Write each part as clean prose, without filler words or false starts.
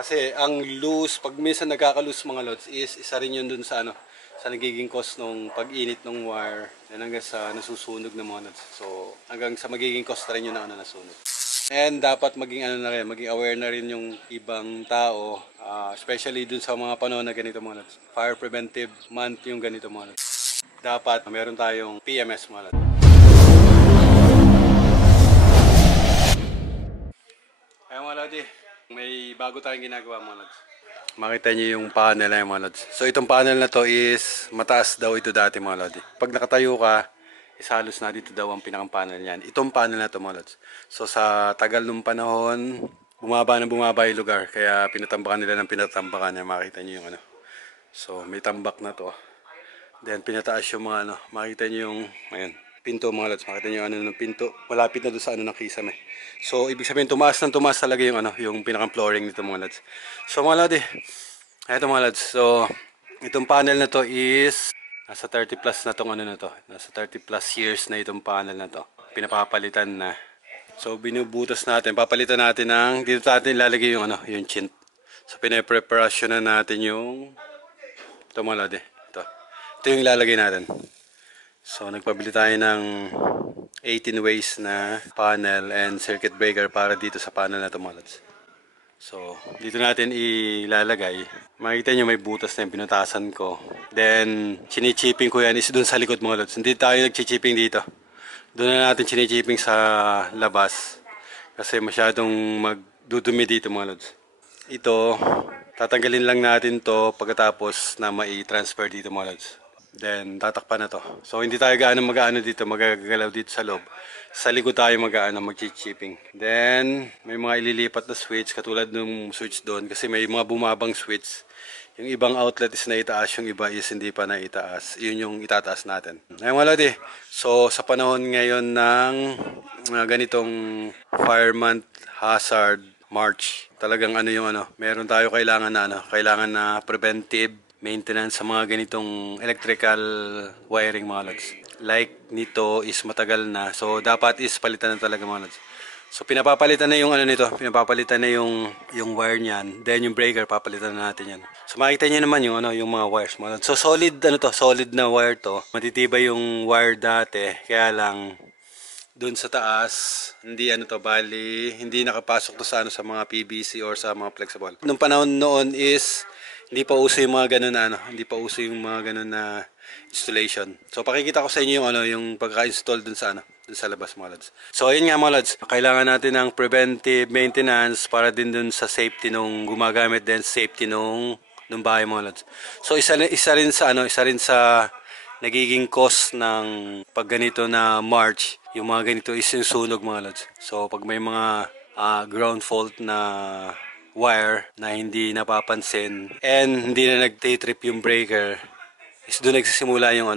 Kasi ang loose, pag minsan nagkaka-loose mga lods, is isa rin yun dun sa ano, sa nagiging cause nung pag-init ng wire, yan hanggang sa nasusunog ng mga lods. So hanggang sa magiging cause na rin yun na ano, nasunog. And dapat maging ano na rin, maging aware na rin yung ibang tao, especially dun sa mga panahon na ganito mga lods. Fire preventive month yung ganito mga lods. Dapat meron tayong PMS mga lods. Ayun mga lodi, may bago tayong ginagawa mga lods. Makita niyo yung panel na mga lods. So itong panel na to is mataas daw ito dati mga lodi. Pag nakatayo ka, is halos na dito daw ang pinakang panel niyan. Itong panel na to mga lods. So sa tagal ng panahon, bumaba yung lugar. Kaya pinatambakan nila ng pinatambakan. Makita niyo yung ano. So may tambak na to. Then pinataas yung mga ano. Makita niyo yung, ayun, pinto mga lods. Makita niyo yung ano ng pinto. Malapit na doon sa ano ng kisame. So ibig sabihin tumaas talaga yung ano, yung pinakang flooring nito mga lods. So mga lodi, ito mga lods. So itong panel na to is nasa 30 plus na tong ano na to. Nasa 30 plus years na itong panel na to. Pinapapalitan na. So binubutas natin, papalitan natin ng dito natin ilalagay yung ano, yung chint. So pinapreparasyon na natin yung ito mga lodi. Ito yung ilalagay natin. So nagpabili tayo ng 18 ways na panel and circuit breaker para dito sa panel na ito mga lods. So dito natin ilalagay. Makikita nyo may butas na yung pinutasan ko. Then chinichipping ko yan is dun sa likod mga lods. Hindi tayo nagchichipping dito. Doon na natin chinichipping sa labas. Kasi masyadong magdudumi dito mga lods. Ito, tatanggalin lang natin to pagkatapos na mai-transfer dito mga lods. Then tatakpan na to. So hindi tayo mag-aano dito, magagalaw dito sa loob. Sa likod tayo mag-chipping. Then may mga ililipat na switch katulad ng switch doon kasi may mga bumabang switch. Yung ibang outlet is naitaas, yung iba is hindi pa naitaas. Yun yung itataas natin. Ayun mga lodi. So sa panahon ngayon ng ganitong Fire Month Hazard March, talagang ano yung ano, meron tayo kailangan na preventive maintenance sa mga ganitong electrical wiring mga lods. Like nito is matagal na. So dapat is palitan na talaga mga lods. So pinapapalitan na yung ano nito, pinapapalitan na yung wire niyan. Then yung breaker papalitan na natin yan. So makita niyo naman yung ano, yung mga wires mga lods. So solid solid na wire to. Matitibay yung wire dati. Kaya lang doon sa taas, hindi bali, hindi nakapasok to sa sa mga PVC or sa mga flexible. Nung panahon noon is hindi pa uso yung mga ganun na hindi pa uso yung mga ganun na installation. So pakikita ko sa inyo yung yung pagka-install dun sa dun sa labas mga lods. So ayun nga mga lods, kailangan natin ng preventive maintenance para din dun sa safety nung gumagamit din safety nung bahay mga lods. So isa rin sa nagiging cause ng pag ganito na March, yung mga ganito is yung sunog mga lods. So pag may mga ground fault na wire na hindi napapansin and hindi na nag-trip yung breaker, is doon nagsisimula yung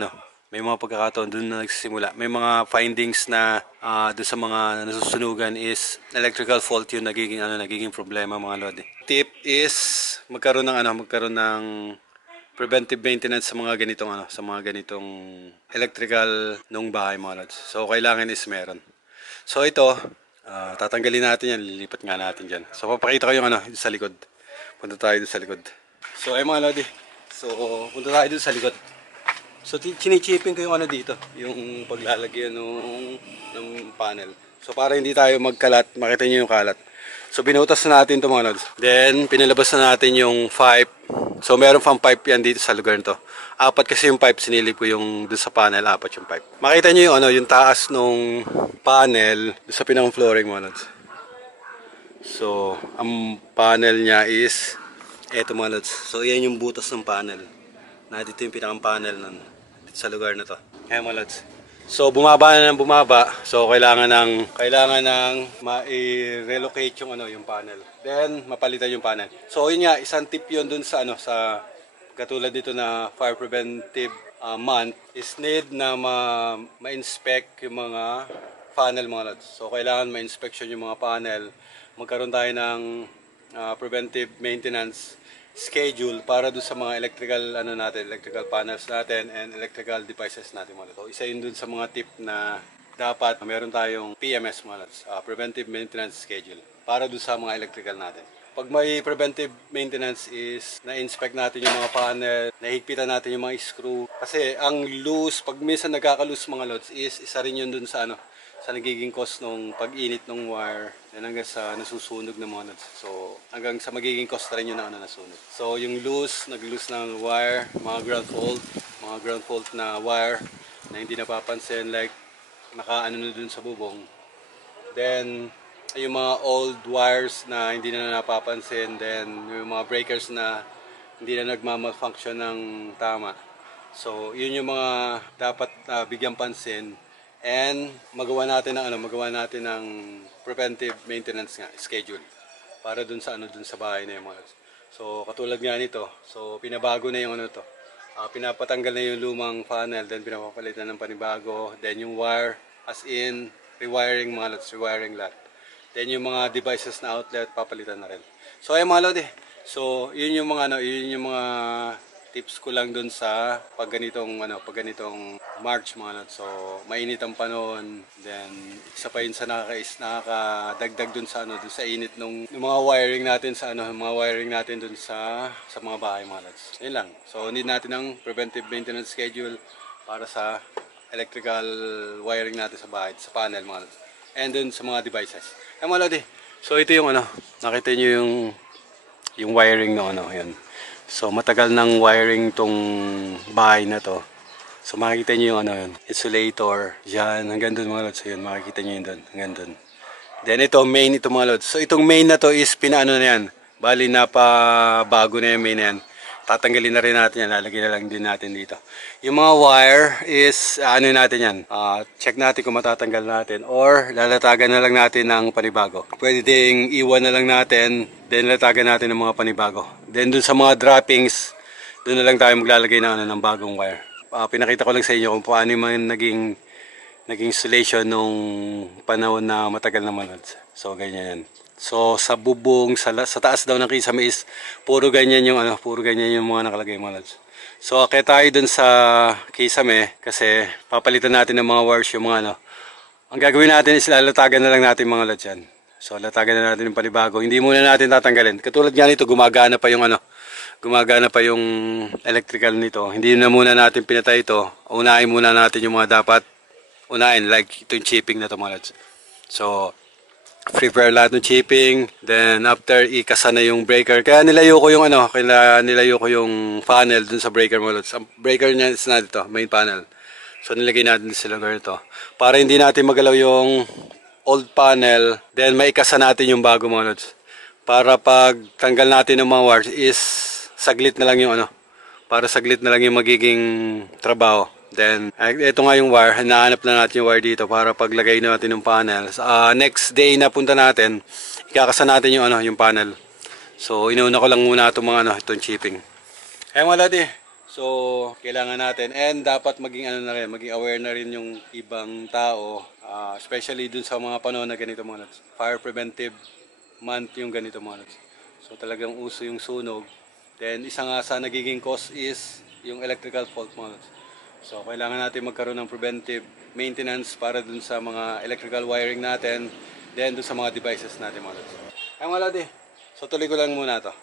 may mga pagkakataon doon na nagsisimula. May mga findings na doon sa mga nasusunugan is electrical fault yung nagiging problema mga lodi. Tip is magkaroon ng preventive maintenance sa mga ganitong electrical nung bahay mga lods. So kailangan is meron. So ito tatanggalin natin yan, lilipat nga natin dyan. So papakita ko yung sa likod. Punta tayo doon sa likod. So ay mga lodi. So punta tayo doon sa likod. So chinichipping ko yung dito, yung paglalagyan ng panel. So para hindi tayo magkalat, makita niyo yung kalat. So binutas na natin ito mga lods. Then pinalabas na natin yung pipe. So meron pang pipe yan dito sa lugar nito. 4 kasi yung pipe, sinilip ko yung doon sa panel, 4 yung pipe. Makita niyo yung yung taas nung panel doon sa pinakang flooring mga lods. So ang panel niya is eto mga lods. So yan yung butas ng panel. Dito yung pinakang panel dito sa lugar na to. Ayan mga lods. So bumaba na ng bumaba. So kailangan ng ma-relocate yung panel. Then mapalitan yung panel. So yun nga, isang tip yun dun sa sa katulad dito na fire preventive month is need na ma-inspect yung mga panel mga lods. So kailangan ma-inspection yung mga panel. Magkaroon tayo ng preventive maintenance schedule para doon sa mga electrical panels natin and electrical devices natin mga lods. Isa yun dun sa mga tip na dapat meron tayong PMS mga lods, preventive maintenance schedule para doon sa mga electrical natin. pag may preventive maintenance is na-inspect natin yung mga panel, nahigpitan natin yung mga screw. Kasi ang loose, pag minsan nagkaka-loose mga lods, is isa rin yun dun sa sa nagiging cause nung pag-init ng wire, yan hanggang sa nasusunog ng mga lods. So hanggang sa magiging cause na rin yun na nasunog. So yung loose, nag-loose ng wire, mga ground fault na wire na hindi napapansin, like nakaano na dun sa bubong. Then yung mga old wires na hindi na napapansin, then yung mga breakers na hindi na nagma-malfunction ng tama. So, yun yung mga dapat bigyan pansin, and magawa natin ng preventive maintenance nga schedule para dun sa bahay na yung mga. So, katulad nga nito. So, pinabago na yung pinapatanggal na yung lumang panel, then pinapapalitan ng panibago, then yung wire as in rewiring rewiring lot. Then yung mga devices na outlet papalitan na rin. So ayun mga lodi. So yun yung mga tips ko lang dun sa pag ganitong March mga lodi. So mainit ang panahon, then isa pa yun sa nakakadagdag dun sa dun sa init ng mga wiring natin dun sa mga bahay mga lodi. Yun lang. So need natin ng preventive maintenance schedule para sa electrical wiring natin sa bahay, sa panel mga lodi. And dun sa mga devices. Ay mga lodi. So ito yung nakita nyo yung wiring na yan. So matagal ng wiring tong bahay na to. So makikita nyo yung yun, insulator, dyan, hanggang dun mga lods. So yun, makikita nyo yun dun, hanggang dun. Then ito, main ito mga lods. So itong main na to is pinaano na yan. Bali bago na yung main na yan. Tatanggalin na rin natin yan, lalagyan na lang din natin dito. Yung mga wire is, natin yan. Check natin kung matatanggal natin or lalatagan na lang natin ng panibago. Pwede ding iwan na lang natin, then lalatagan natin ng mga panibago. Then dun sa mga droppings, dun na lang tayo maglalagay ng bagong wire. Pinakita ko lang sa inyo kung paano yung naging installation nung panahon na matagal naman. So ganyan yan. So sa bubong, sa taas daw ng kisame is puro ganyan yung mga nakalagay mga lods. So kaya tayo dun sa kisame kasi papalitan natin ng mga wires yung mga Ang gagawin natin is lalatagan na lang natin mga lods yan. So latagan na natin yung panibago. Hindi muna natin tatanggalin. Katulad nga nito, gumagana pa yung electrical nito. Hindi na muna natin pinatay ito. Unahin muna natin yung mga dapat unahin, like ito yung chipping na ito mga lods. So prepare lahat ng chipping, then after ikasa na yung breaker. Kaya nilayo ko yung panel dun sa breaker mga lods. Ang breaker niya is na dito, main panel. So nilagay natin sila ganito para hindi natin magalaw yung old panel, then maikasa natin yung bago mga lods. Para pag tanggal natin ng mga wires is saglit na lang yung magiging trabaho. Then, ito nga yung wire. Hinahanap na natin yung wire dito para paglagay natin ng panel. Next day na punta natin, ikakasa natin yung panel. So, inuuna ko lang muna itong chipping. Ayan mga lodi. So, kailangan natin. And dapat maging aware na rin yung ibang tao. Especially dun sa mga panahon na ganito mga lods. Fire preventive month yung ganito mga lods. So, talagang uso yung sunog. Then, isa nga sa nagiging cause is yung electrical fault mga lods. So, kailangan natin magkaroon ng preventive maintenance para dun sa mga electrical wiring natin, then dun sa mga devices natin mga lods. Ay mga lodi, so tuloy ko lang muna to.